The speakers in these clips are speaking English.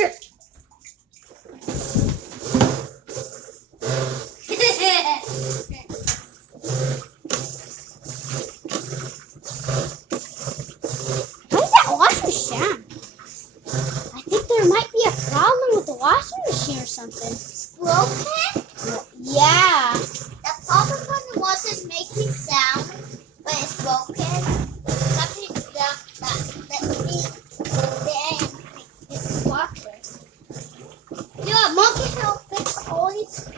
Sure. How did that washing machine? I think there might be a problem with the washing machine or something. It's broken? Yeah. The problem when the washer's making sound, but it's broken. That means it's washer. Yeah, monkey help fix all these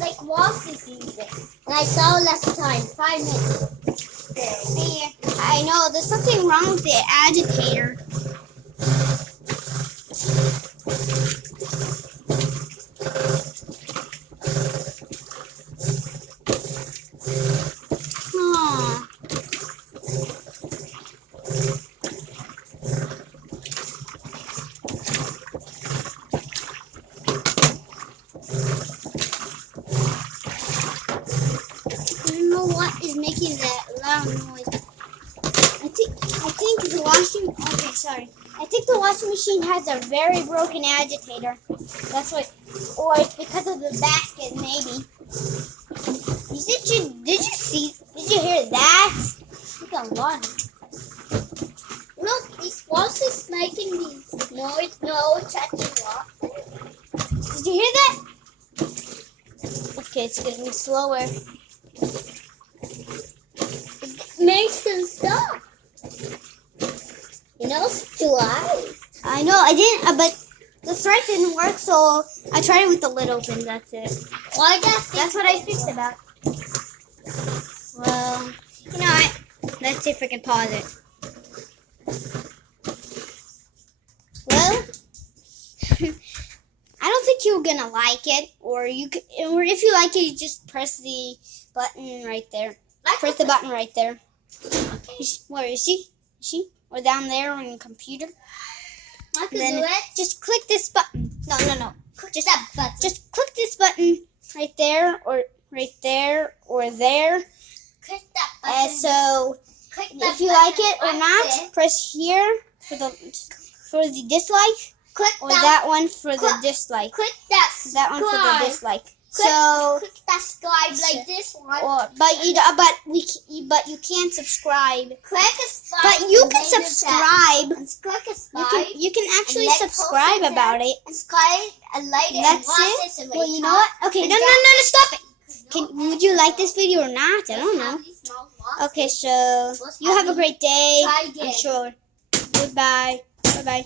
like wash diseases. And I saw last time, 5 minutes. Hey, I know there's something wrong with the agitator. Huh. I don't know what is making that loud noise. I think the washing. Okay, sorry. I think the washing machine has a very broken agitator. That's what, or it's because of the basket, maybe. Did you hear that? Look at one. Look, these washers making these noise, no touching water. Did you hear that? Okay, it's getting slower. It makes them stop. You know, it's July. I know, I didn't, but the thread didn't work, so I tried it with the lid open, that's it. Why That's what I fixed about. Well, you know what? Let's see if I can pause it. Well, I don't think you're gonna like it, or if you like it, you just press the button right there. Press the button right there. Okay. Where is she? Is she? Or down there on your computer? I can Then do it. just click this button. No. Just that button. Just click this button right there, or right there, or there. Click that button. So Click that if you like button it or right not, there. press here for the dislike, Click or that one for the click- dislike. Click that. That one for the dislike. Click, So, click that subscribe like this one. but you can't subscribe. Click a subscribe. But you and can leave it subscribe. there. And click a subscribe. You can actually like subscribe post it about there. it. And subscribe and like it. That's and watch it. This and Well, wait you know time. what? Okay, And no, stop it. No, Would you like this video or not? I don't know. Okay, so you have a great day. Try I'm again. sure. Goodbye. Bye-bye.